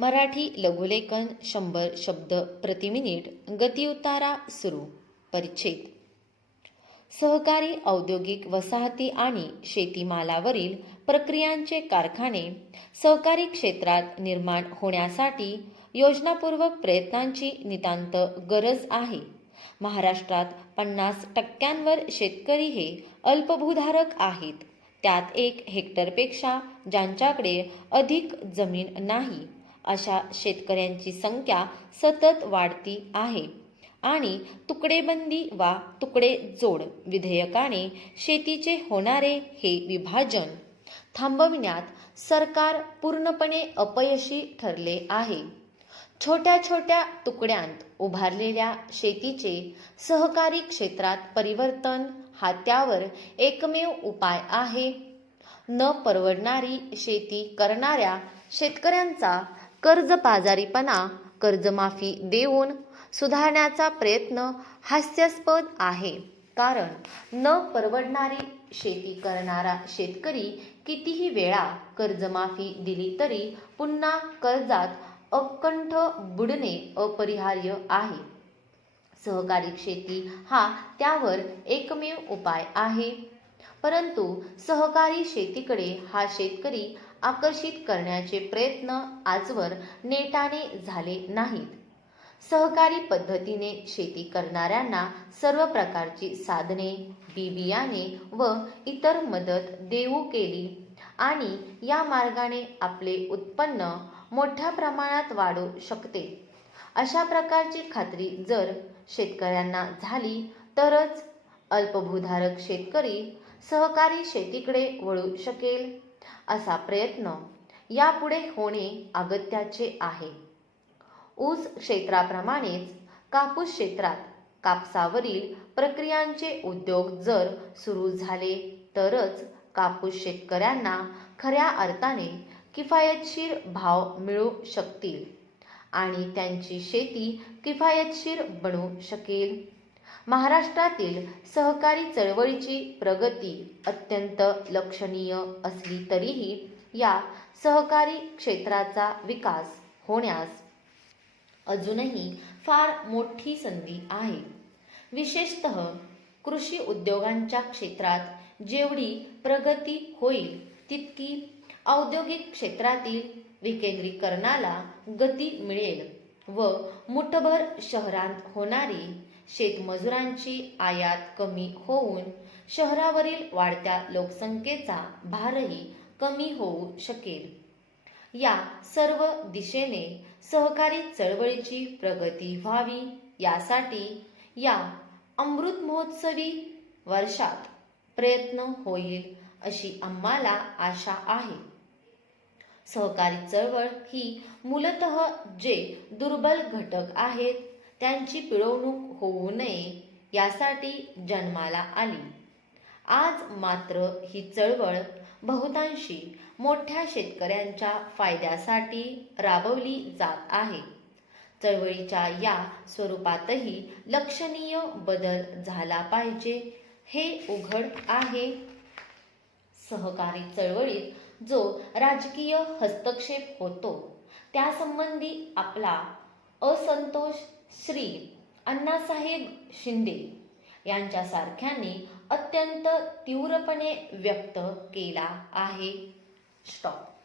मराठी लघुलेखन शंभर शब्द प्रति मिनिट गतिउतारा सुरू परिच्छेद. सहकारी औद्योगिक वसाहती आणि शेतीमालावरील प्रक्रियांचे कारखाने सहकारी क्षेत्रात निर्माण होण्यासाठी योजनापूर्वक प्रयत्नांची नितांत गरज आहे. महाराष्ट्रात पन्नास टक्क्यांवर शेतकरी हे अल्पभूधारक आहेत. त्यात एक हेक्टरपेक्षा ज्यांच्याकडे अधिक जमीन नाही अशा शेतकऱ्यांची संख्या सतत वाढती आहे. आणि तुकडेबंदी वा तुकडे जोड विधेयकाने शेतीचे होणारे हे विभाजन थांबविण्यात सरकार पूर्णपणे अपयशी ठरले आहे. छोट्या छोट्या तुकड्यांत उभारलेल्या शेतीचे सहकारी क्षेत्रात परिवर्तन हा त्यावर एकमेव उपाय आहे. न परवडणारी शेती करणाऱ्या शेतकऱ्यांचा कर्जबाजारीपणा कर्जमाफी देऊन सुधारण्याचा प्रयत्न हास्यास्पद आहे. कारण न परवडणारी शेती करणारा शेतकरी कितीही वेळा कर्जमाफी दिली तरी पुन्हा कर्जात अकंठ बुडणे अपरिहार्य आहे. सहकारी शेती हा त्यावर एकमेव उपाय आहे. परंतु सहकारी शेतीकडे हा शेतकरी आकर्षित करण्याचे प्रयत्न आजवर नेटाने झाले नाहीत. सहकारी पद्धतीने शेती करणाऱ्यांना सर्व प्रकारची साधने बी बियाणे व इतर मदत देऊ केली आणि या मार्गाने आपले उत्पन्न मोठ्या प्रमाणात वाढू शकते. अशा प्रकारची खात्री जर शेतकऱ्यांना झाली तरच अल्पभूधारक शेतकरी सहकारी शेतीकडे वळू शकेल. असा प्रयत्न यापुढे होणे अगत्याचे आहे. ऊस क्षेत्राप्रमाणेच कापूस क्षेत्रात कापसावरील प्रक्रियांचे उद्योग जर सुरू झाले तरच कापूस शेतकऱ्यांना खऱ्या अर्थाने किफायतशीर भाव मिळू शकतील आणि त्यांची शेती किफायतशीर बनू शकेल. महाराष्ट्रातील सहकारी चळवळीची प्रगती अत्यंत लक्षणीय असली तरीही या सहकारी क्षेत्राचा विकास होण्यास अजूनही फार मोठी संधी आहे. विशेषत कृषी उद्योगांच्या क्षेत्रात जेवढी प्रगती होईल तितकी औद्योगिक क्षेत्रातील विकेंद्रीकरणाला गती मिळेल व मुठभर शहरांत होणारी शेतमजुरांची आयात कमी होऊन शहरावरील वाढत्या लोकसंख्येचा भारही कमी होऊ शकेल. या सर्व दिशेने सहकारी चळवळीची प्रगती व्हावी यासाठी या अमृत महोत्सवी वर्षात प्रयत्न होईल अशी आम्हाला आशा आहे. सहकारी चळवळ ही मूलत जे दुर्बल घटक आहेत त्यांची पिळवणूक होऊ नये यासाठी जन्माला आली. आज मात्र ही चळवळ बहुतांशी मोठ्या शेतकऱ्यांच्या फायद्यासाठी राबवली जात आहे. चळवळीच्या या स्वरूपातही लक्षणीय बदल झाला पाहिजे हे उघड आहे. सहकारी चळवळीत जो राजकीय हस्तक्षेप होतो त्यासंबंधी आपला असंतोष श्री अण्णासाहेब शिंदे यांच्यासारख्यांनी अत्यंत तीव्रपणे व्यक्त केला आहे. स्टॉप